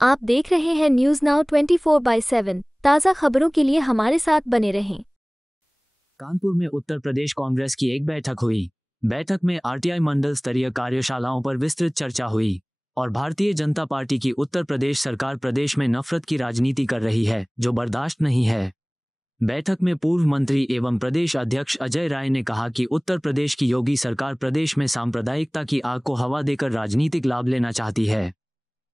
आप देख रहे हैं न्यूज़ नाउ 24/7 ताज़ा खबरों के लिए हमारे साथ बने रहें। कानपुर में उत्तर प्रदेश कांग्रेस की एक बैठक हुई। बैठक में आरटीआई मंडल स्तरीय कार्यशालाओं पर विस्तृत चर्चा हुई और भारतीय जनता पार्टी की उत्तर प्रदेश सरकार प्रदेश में नफरत की राजनीति कर रही है, जो बर्दाश्त नहीं है। बैठक में पूर्व मंत्री एवं प्रदेश अध्यक्ष अजय राय ने कहा कि उत्तर प्रदेश की योगी सरकार प्रदेश में सांप्रदायिकता की आग को हवा देकर राजनीतिक लाभ लेना चाहती है।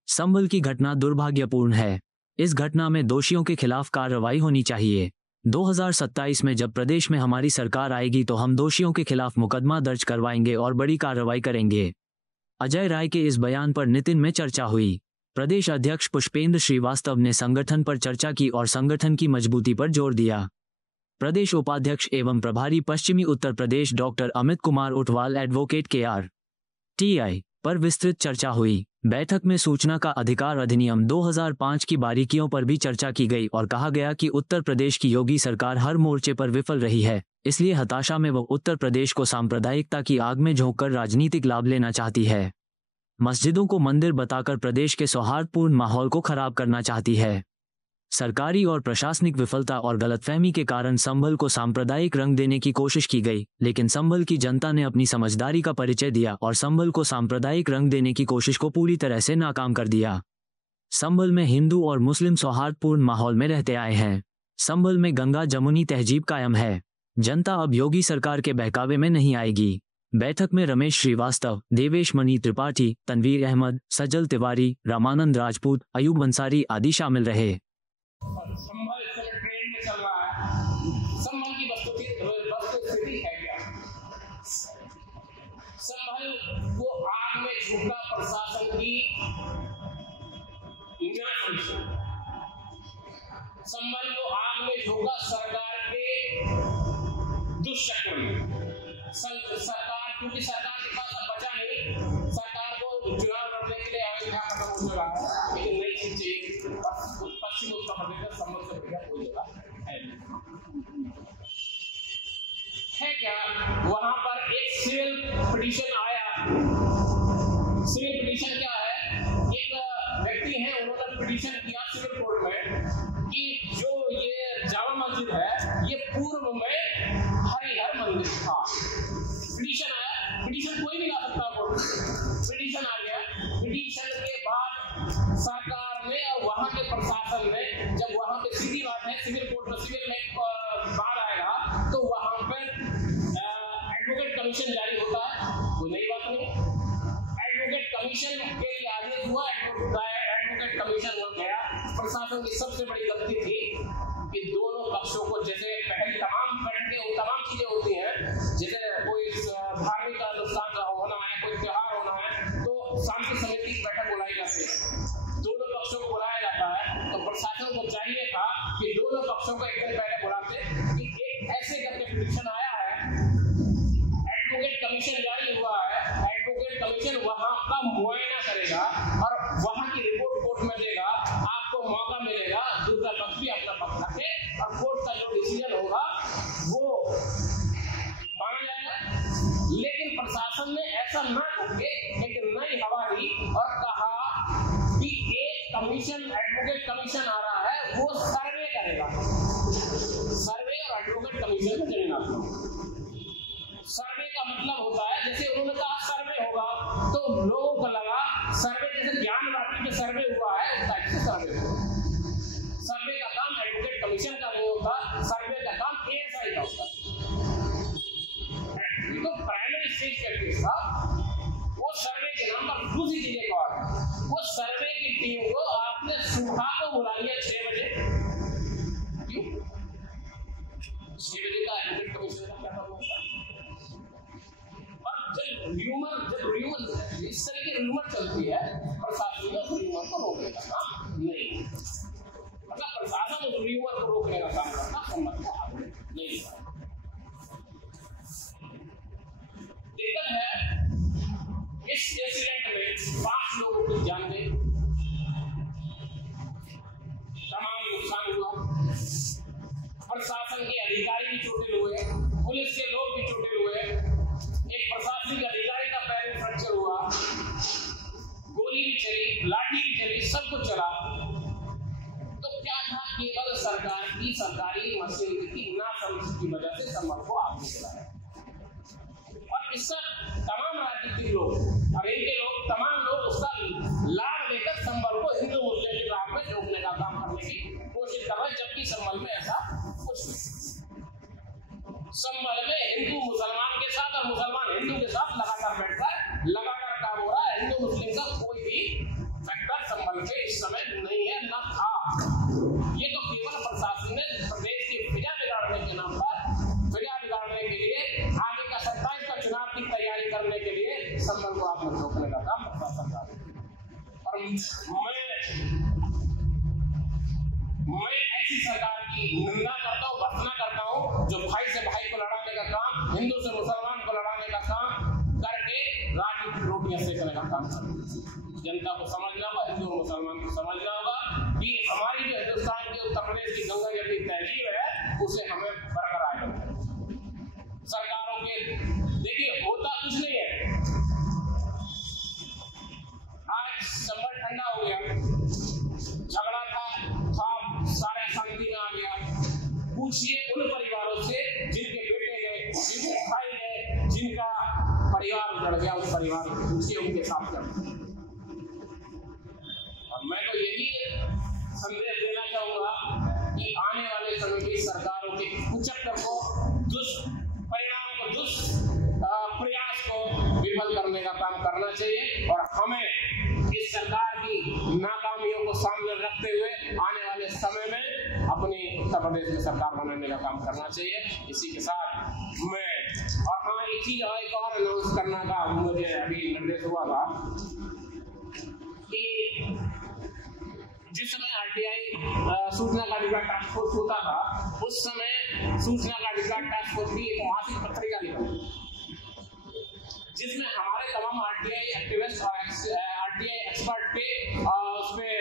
संभल की घटना दुर्भाग्यपूर्ण है। इस घटना में दोषियों के खिलाफ कार्रवाई होनी चाहिए। 2027 में जब प्रदेश में हमारी सरकार आएगी तो हम दोषियों के खिलाफ मुकदमा दर्ज करवाएंगे और बड़ी कार्रवाई करेंगे। अजय राय के इस बयान पर नितिन में चर्चा हुई। प्रदेश अध्यक्ष पुष्पेंद्र श्रीवास्तव ने संगठन पर चर्चा की और संगठन की मजबूती पर जोर दिया। प्रदेश उपाध्यक्ष एवं प्रभारी पश्चिमी Uttar Pradesh doctor Amit Kumar Utwal advocate KRTI पर विस्तृत चर्चा हुई। बैठक में सूचना का अधिकार अधिनियम 2005 की बारीकियों पर भी चर्चा की गई और कहा गया कि उत्तर प्रदेश की योगी सरकार हर मोर्चे पर विफल रही है, इसलिए हताशा में वो उत्तर प्रदेश को सांप्रदायिकता की आग में झोंककर राजनीतिक लाभ लेना चाहती है। मस्जिदों को मंदिर बताकर प्रदेश के सौहार्दपूर्ण माहौल को खराब करना चाहती है। सरकारी और प्रशासनिक विफलता और गलतफहमी के कारण संभल को सांप्रदायिक रंग देने की कोशिश की गई, लेकिन संभल की जनता ने अपनी समझदारी का परिचय दिया और संभल को सांप्रदायिक रंग देने की कोशिश को पूरी तरह से नाकाम कर दिया। संभल में हिंदू और मुस्लिम सौहार्दपूर्ण माहौल में रहते आए हैं। संभल में गंगा जमुनी तहजीब कायम है। जनता अब योगी सरकार के बहकावे में नहीं आएगी। बैठक में रमेश श्रीवास्तव, देवेश मणि त्रिपाठी, तनवीर अहमद, सजल तिवारी, रामानंद राजपूत, अयूब अंसारी आदि शामिल रहे। संभल इस समय ट्रेन में चल रहा है। संभल की वस्तुस्थिति है क्या? संभल को आग में झोंका प्रशासन की संभल को आग में झोंका सरकार के दुष्चक्र में। सरकार, क्योंकि सरकार के पास अब बचा नहीं, सरकार को चुनाव लड़ने के लिए अयोध्या खत्म हो चुका है, लेकिन नई चीज चाहिए। पश्चिम उत्तर प्रदेश में संभल से बढ़िया कोई जगह है क्या? वहां पर एक सिविल पिटीशन आया। सिविल पिटीशन क्या है? एक व्यक्ति है, उन्होंने पिटीशन किया सिविल कोर्ट में कि जो ये जामा मस्जिद है, ये पूर्व में हरिहर मंदिर था। पिटीशन आया, पिटीशन कोई भी ला सकता है कोर्ट में। पिटीशन आ गया। पिटीशन के बाद सरकार ने और वहां के प्रशासन ने, जब वहां पे सीधी बात है, सिविल कोर्ट में सिविल में बात आएगा तो वहां पर एडवोकेट कमीशन जारी होता है। कोई नई बात नहीं। एडवोकेट कमीशन के लिए आदेश हुआ, एडवोकेट कमीशन हो गया। प्रशासन की सबसे बड़ी गलती थी कि दोनों पक्षों को, जैसे पहले तमाम चीजें होती हैं, जैसे कोई धार्मिक अनुष्ठान होना है, कोई त्योहार होना है, तो शांति समिति की बैठक बुलाई जाती है, दोनों पक्षों को बुलाया जाता है। तो प्रशासन को चाहिए था कि दोनों पक्षों को एक दिन पहले बुलाते कि एक ऐसे करके पिटीशन आया है, एडवोकेट कमीशन जारी हुआ है, एडवोकेट कमीशन वहां का मुआयना करेगा और वहां की रिपोर्ट कोर्ट में देगा। आपको मौका मिलेगा दूसरा पक्ष भी अपना पक्ष रखे और कोर्ट का जो डिसीजन होगा वो माना जाएगा। लेकिन प्रशासन ने ऐसा ना करके एक नई हवा दी और कहा कि एक कमीशन, एडवोकेट कमीशन आ रहा है, वो सर्वे करेगा। सर्वे और एडवोकेट कमीशन में जमीन आता है। सर्वे का मतलब होता है, जैसे उन्होंने कहा सर्वे होगा, तो लोगों को लगा सर्वे जैसे ज्ञान वापी में सर्वे हुआ है, उस टाइप से सर्वे हुआ। सर्वे का काम एडवोकेट कमीशन का नहीं होता, सर्वे का काम ASI का होता है। तो प्राइमरी स्टेज का केस था, वो सर्वे के नाम पर दूसरी चीजें का है। वो सर्वे की टीम को आपने सुबह को बुला लिया 6 बजे। क्यों 6 बजे का एडवोकेट कमीशन का क्या मतलब होता है? जब र्यूमर इस तरह की र्यूमर चलती है, प्रशासन उस र्यूमर को रोकने का काम नहीं, मतलब प्रशासन उस र्यूमर को रोकने का काम करता, संबंध आपने नहीं। दिक्कत है इस इंसिडेंट में 5 लोगों की जान गई, तमाम नुकसान हुआ, प्रशासन के अधिकारी भी चोटिल हुए, पुलिस के लोग भी चोटिल हुए, एक प्रशासनिक अधिकारी का पैर फ्रैक्चर हुआ, गोली भी चली, लाठी भी चली, सब कुछ चला तो क्या था, केवल सरकार की सरकारी मशीनरी की नासमझी की वजह से संबल को आग नहीं लगाया। और इसका तमाम राजनीतिक लोग और इनके लोग तमाम लोग उसका लाभ लेकर संबल को हिंदू मुस्लिम के राह में रोकने का काम करने की कोशिश कर रहे हैं, जबकि संबल में ऐसा कुछ नहीं। संबल में हिंदू मुसलमान के साथ और मुसलमान हिंदू के साथ लगातार बैठता है, लगातार काम हो रहा है। हिंदू मुस्लिम का कोई भी फैक्टर संबल पे इस समय नहीं है, न था। ये तो केवल प्रशासन ने प्रदेश की फिजा बिगाड़ने के नाम पर, फिजा बिगाड़ने के लिए, आगे का 27 का चुनाव की तैयारी करने के लिए संबल को आग में रोकने का काम प्रशासन कर रहा है। और मैं ऐसी सरकार की निंदा करता हूँ, भर्त्सना करता हूँ, जो भाई से भाई को लड़ाने का काम, हिंदू से मुसलमान को लड़ाने का काम करके राजनीतिक रोटियां सेकने का काम कर रही है। जनता को समझना होगा, हिंदू और मुसलमान को समझना होगा कि हमारी जो हिंदुस्तान के उत्तर प्रदेश की गंगा जमनी तहजीब है, उसे हमें बरकरार रखना है। सरकारों के देखिए होता कुछ नहीं है। आज संबल ठंडा हो गया, झगड़ा था सारे शांति में आ गया। पूछिए उन परिवारों से जिनके बेटे गए, जिनके भाई गए, जिनका परिवार उजड़ गया, उस परिवार को पूछिए उनके साथ क्या। और मैं तो यही संदेश देना चाहूंगा कि आने वाले समय की सरकारों के कुचक्कर को, दुष्परिणाम को, दुष्प्रयास को विफल करने का काम करना चाहिए। और हमें इस सरकार की नाकामियों को सामने रखते हुए आने वाले समय में अपनी उत्तर प्रदेश में सरकार बनाने का काम करना चाहिए। इसी के साथ मैं और हाँ एक चीज एक और अनाउंस करने का मुझे अभी निर्देश हुआ था कि जिस समय आरटीआई सूचना का अधिकार टास्क फोर्स होता था, उस समय सूचना का अधिकार टास्क फोर्स की एक मासिक पत्रिका निकली, जिसमें हमारे तमाम आरटीआई एक्टिविस्ट और आरटीआई एक्सपर्ट के उसमें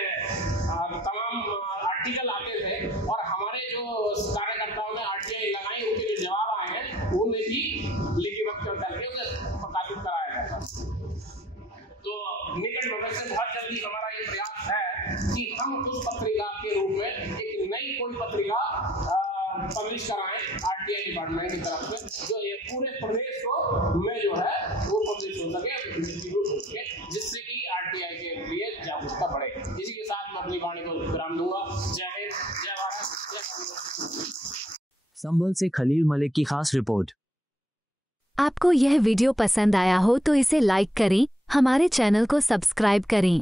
तमाम आर्टिकल आते थे। और हमारे जो कार्यकर्ताओं ने आरटीआई लगाई, उनके जो जवाब आए हैं उन्हें भी लिखित करके उसे प्रकाशित कराया जाता। तो निकट भविष्य में बहुत जल्दी हमारा ये प्रयास है कि हम उस पत्रिका के रूप में एक नई कोई पत्रिका पब्लिश कराएं आरटीआई डिपार्टमेंट की तरफ से, जो ये पूरे प्रदेश को में जो है वो पब्लिश हो सके, डिस्ट्रीब्यूट हो सके, जिससे कि आरटीआई के लिए जागरूकता बढ़े। इसी के साथ मैं अपनी वाणी को विराम दूंगा। जय हिंद, जय भारत, जय भारत। संबल से खलील मलिक की खास रिपोर्ट। आपको यह वीडियो पसंद आया हो तो इसे लाइक करें, हमारे चैनल को सब्सक्राइब करें।